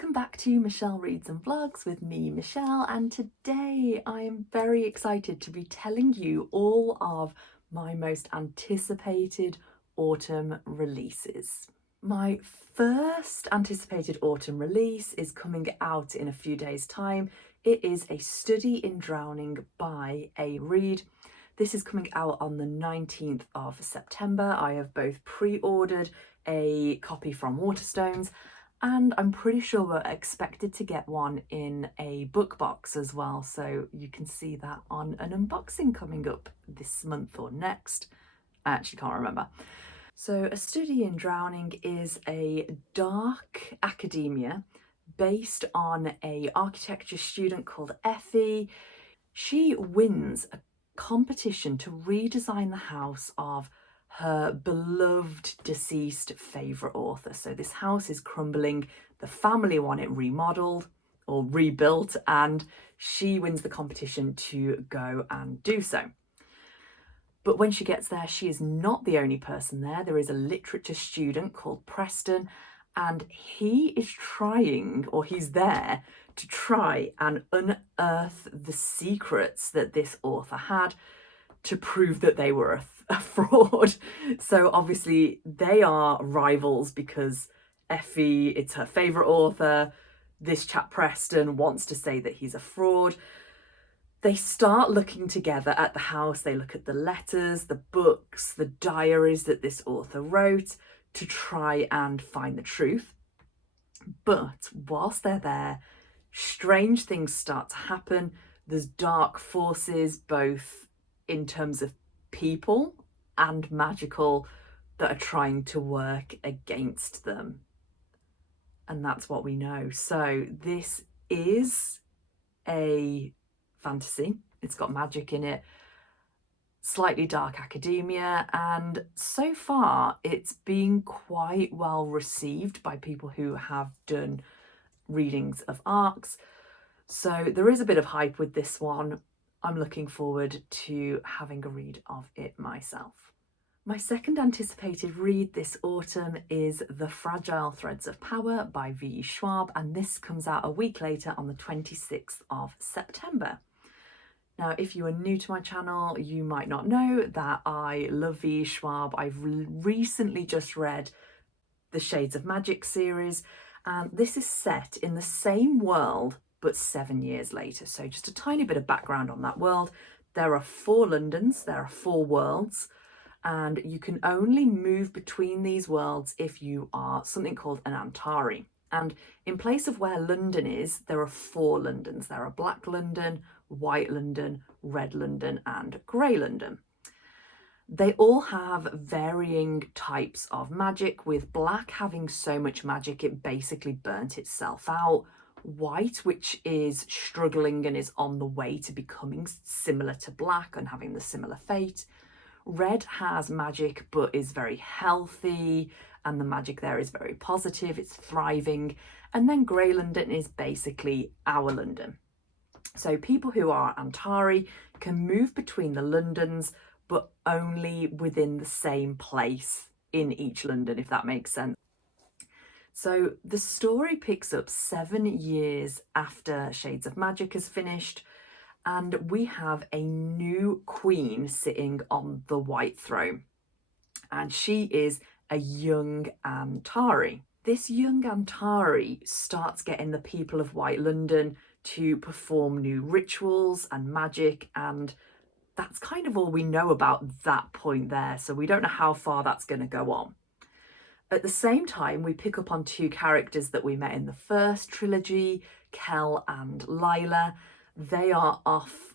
Welcome back to Michelle Reads and Vlogs with me, Michelle, and today I am very excited to be telling you all of my most anticipated autumn releases. My first anticipated autumn release is coming out in a few days' time. It is A Study in Drowning by Reid. This is coming out on the 19th of September. I have both pre-ordered a copy from Waterstones, and I'm pretty sure we're expected to get one in a book box as well, so you can see that on an unboxing coming up this month or next. I actually can't remember. So A Study in Drowning is a dark academia based on an architecture student called Effie. She wins a competition to redesign the house of her beloved deceased favourite author. So this house is crumbling, the family want it remodeled or rebuilt, and she wins the competition to go and do so. But when she gets there, she is not the only person there. There is a literature student called Preston, and he is trying, or he's there to try and unearth the secrets that this author had to prove that they were a fraud. So obviously they are rivals because Effie, it's her favourite author. This chap Preston wants to say that he's a fraud. They start looking together at the house. They look at the letters, the books, the diaries that this author wrote to try and find the truth. But whilst they're there, strange things start to happen. There's dark forces, both in terms of people and magical, that are trying to work against them. And that's what we know. So this is a fantasy. It's got magic in it, slightly dark academia, and so far it's been quite well received by people who have done readings of ARCs. So there is a bit of hype with this one. I'm looking forward to having a read of it myself. My second anticipated read this autumn is The Fragile Threads of Power by Schwab, and this comes out a week later on the 26th of September. Now, if you are new to my channel, you might not know that I love Schwab. I've recently just read the Shades of Magic series, and this is set in the same world but 7 years later. So just a tiny bit of background on that world. There are 4 Londons, there are 4 worlds, and you can only move between these worlds if you are something called an Antari. And in place of where London is, there are 4 Londons. There are Black London, White London, Red London, and Grey London. They all have varying types of magic, with Black having so much magic it basically burnt itself out. White, which is struggling and is on the way to becoming similar to Black and having the similar fate. Red has magic but is very healthy, and the magic there is very positive, it's thriving. And then Grey London is basically our London. So people who are Antari can move between the Londons, but only within the same place in each London, if that makes sense. So the story picks up 7 years after Shades of Magic has finished, and we have a new queen sitting on the White Throne, and she is a young Antari. This young Antari starts getting the people of White London to perform new rituals and magic, and that's kind of all we know about that point there, so we don't know how far that's going to go on. At the same time, we pick up on 2 characters that we met in the first trilogy, Kel and Lila. They are off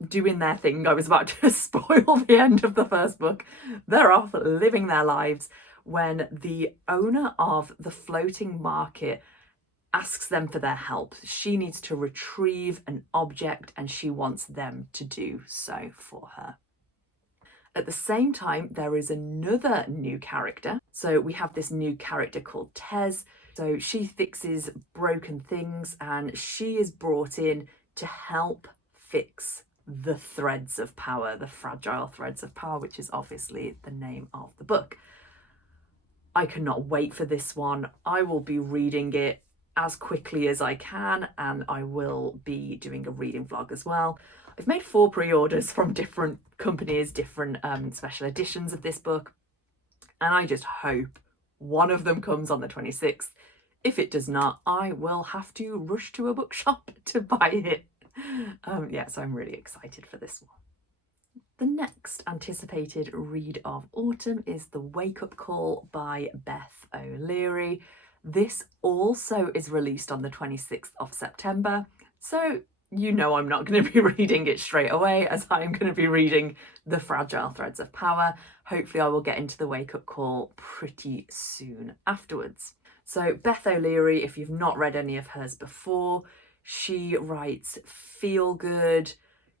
doing their thing. I was about to spoil the end of the first book. They're off living their lives when the owner of the floating market asks them for their help. She needs to retrieve an object and she wants them to do so for her. At the same time, there is another new character. So we have this new character called Tez. So she fixes broken things, and she is brought in to help fix the threads of power, the fragile threads of power, which is obviously the name of the book. I cannot wait for this one. I will be reading it as quickly as I can, and I will be doing a reading vlog as well. I've made 4 pre-orders from different companies, different special editions of this book, and I just hope one of them comes on the 26th. If it does not, I will have to rush to a bookshop to buy it. Yeah, so I'm really excited for this one. The next anticipated read of autumn is The Wake-Up Call by Beth O'Leary. This also is released on the 26th of September, so you know I'm not going to be reading it straight away, as I'm going to be reading The Fragile Threads of Power. Hopefully I will get into The Wake-Up Call pretty soon afterwards. So Beth O'Leary, if you've not read any of hers before, she writes feel-good,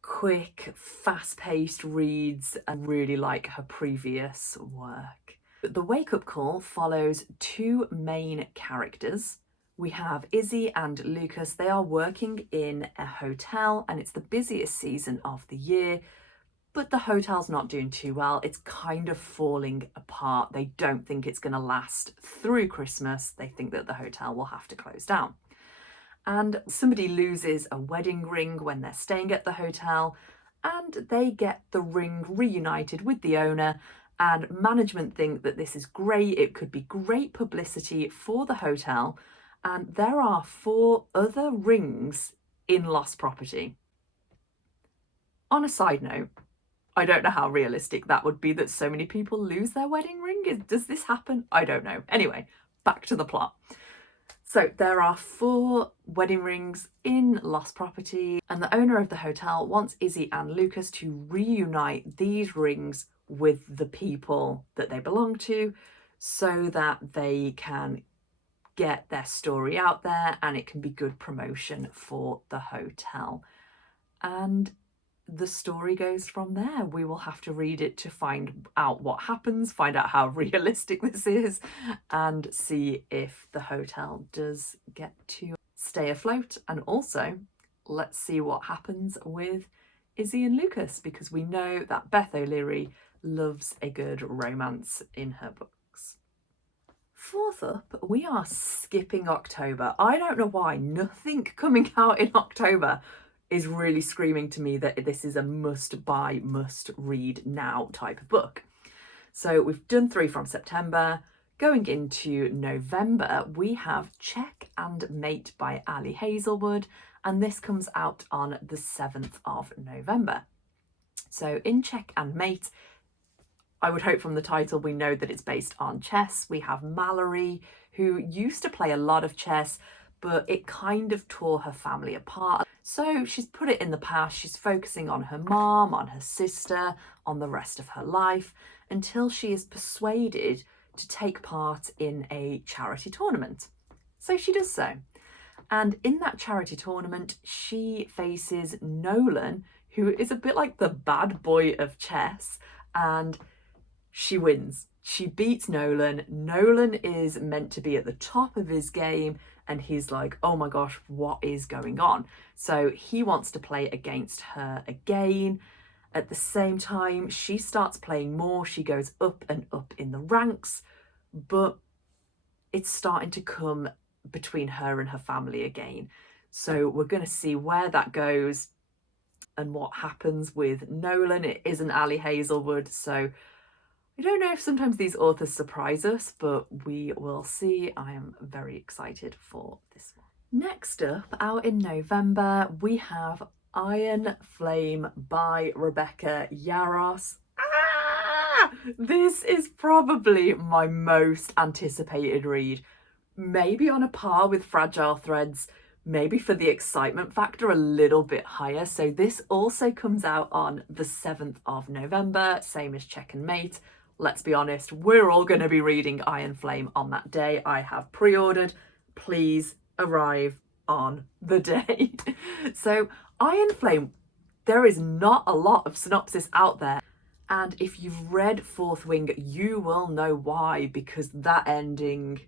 quick, fast-paced reads, and really like her previous work. The Wake-Up Call follows 2 main characters. We have Izzy and Lucas. They are working in a hotel, and it's the busiest season of the year, but the hotel's not doing too well. It's kind of falling apart. They don't think it's going to last through Christmas. They think that the hotel will have to close down. And somebody loses a wedding ring when they're staying at the hotel, and they get the ring reunited with the owner, and management think that this is great. It could be great publicity for the hotel, and there are 4 other rings in lost property. On a side note, I don't know how realistic that would be, that so many people lose their wedding ring. Does this happen? I don't know. Anyway, back to the plot. So there are 4 wedding rings in lost property, and the owner of the hotel wants Izzy and Lucas to reunite these rings with the people that they belong to, so that they can get their story out there and it can be good promotion for the hotel. And the story goes from there. We will have to read it to find out what happens, find out how realistic this is, and see if the hotel does get to stay afloat. And also, let's see what happens with Izzy and Lucas, because we know that Beth O'Leary loves a good romance in her books. Fourth up, we are skipping October. I don't know why. Nothing coming out in October is really screaming to me that this is a must buy, must read now type of book. So we've done 3 from September. Going into November, we have Check and Mate by Ali Hazelwood, and this comes out on the 7th of November. So in Check and Mate, I would hope from the title we know that it's based on chess. We have Mallory, who used to play a lot of chess, but it kind of tore her family apart. So she's put it in the past. She's focusing on her mom, on her sister, on the rest of her life, until she is persuaded to take part in a charity tournament. So she does so. And in that charity tournament, she faces Nolan, who is a bit like the bad boy of chess, and she wins. She beats Nolan. Nolan is meant to be at the top of his game, and he's like, oh my gosh, what is going on? So he wants to play against her again. At the same time, she starts playing more. She goes up and up in the ranks, but it's starting to come between her and her family again. So we're going to see where that goes and what happens with Nolan. It isn't Ali Hazelwood, so I don't know if sometimes these authors surprise us, but we will see. I am very excited for this one. Next up, out in November, we have Iron Flame by Rebecca Yarros. This is probably my most anticipated read. Maybe on a par with Fragile Threads, maybe for the excitement factor a little bit higher. So this also comes out on the 7th of November, same as Check and Mate. Let's be honest, we're all going to be reading Iron Flame on that day. I have pre-ordered. Please arrive on the day. So Iron Flame, there is not a lot of synopsis out there. And if you've read Fourth Wing, you will know why, because that ending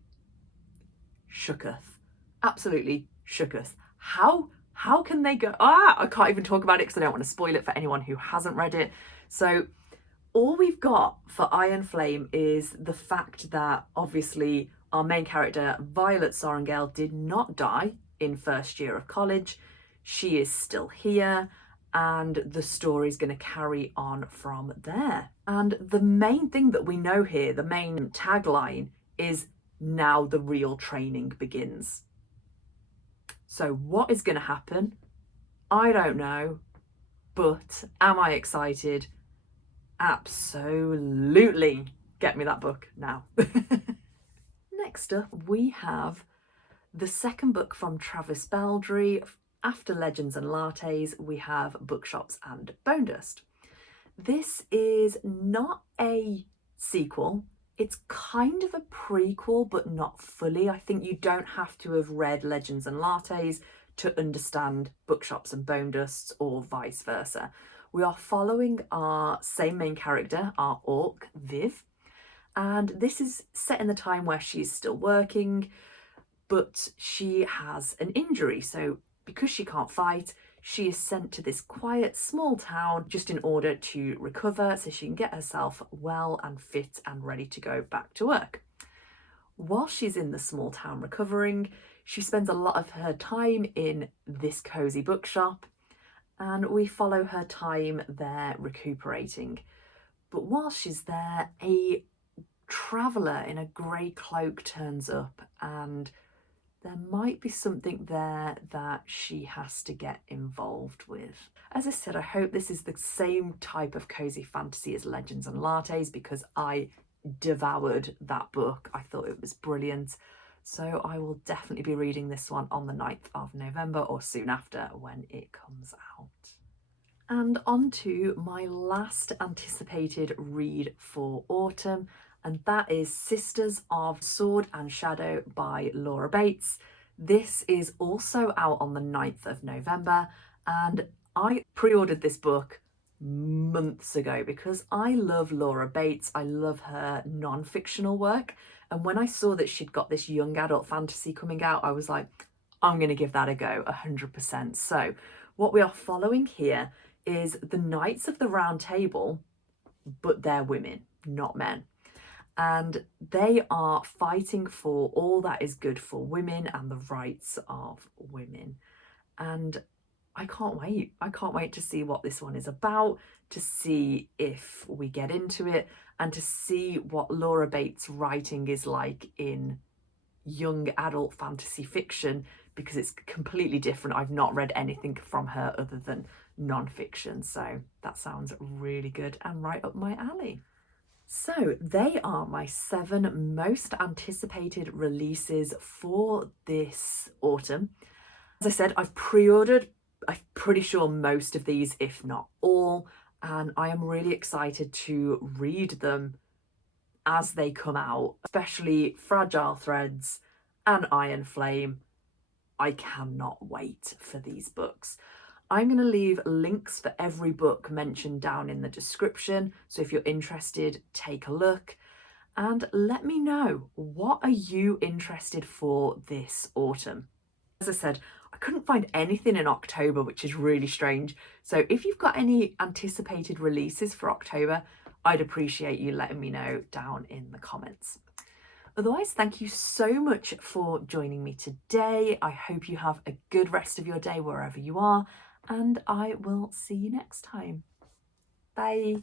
shooketh. Absolutely shooketh. How can they go? I can't even talk about it because I don't want to spoil it for anyone who hasn't read it. So all we've got for Iron Flame is the fact that obviously Our main character, Violet Sorrengail, did not die in first year of college. She is still here, and the story is going to carry on from there. And the main thing that we know here, the main tagline, is now the real training begins. So what is going to happen? I don't know, but am I excited? Absolutely. Get me that book now. Next up, we have the second book from Travis Baldree. After Legends and Lattes, we have Bookshops and Bonedust. This is not a sequel. It's kind of a prequel, but not fully. I think you don't have to have read Legends and Lattes to understand Bookshops and Bonedusts, or vice versa. We are following our same main character, our orc, Viv, and this is set in the time where she's still working, but she has an injury. So because she can't fight, she is sent to this quiet small town just in order to recover so she can get herself well and fit and ready to go back to work. While she's in the small town recovering, she spends a lot of her time in this cozy bookshop, and we follow her time there recuperating. But while she's there, a traveller in a grey cloak turns up, and there might be something there that she has to get involved with. As I said, I hope this is the same type of cozy fantasy as Legends and Lattes, because I devoured that book. I thought it was brilliant. So I will definitely be reading this one on the 9th of November, or soon after when it comes out. And on to my last anticipated read for autumn, and that is Sisters of Sword and Shadow by Laura Bates. This is also out on the 9th of November, and I pre-ordered this book months ago because I love Laura Bates. I love her non-fictional work, and when I saw that she'd got this young adult fantasy coming out, I was like, I'm going to give that a go, 100%. So what we are following here is the Knights of the Round Table, but they're women, not men. And they are fighting for all that is good for women and the rights of women. And I can't wait. I can't wait to see what this one is about, to see if we get into it, and to see what Laura Bates' writing is like in young adult fantasy fiction, because it's completely different. I've not read anything from her other than non-fiction, so that sounds really good and right up my alley. So they are my 7 most anticipated releases for this autumn. As I said, I've pre-ordered, I'm pretty sure most of these, if not all, and I am really excited to read them as they come out, especially Fragile Threads and Iron Flame. I cannot wait for these books. I'm going to leave links for every book mentioned down in the description, so if you're interested, take a look and let me know, what are you interested for this autumn? As I said, I couldn't find anything in October, which is really strange. So if you've got any anticipated releases for October, I'd appreciate you letting me know down in the comments. Otherwise, thank you so much for joining me today. I hope you have a good rest of your day wherever you are, and I will see you next time. Bye.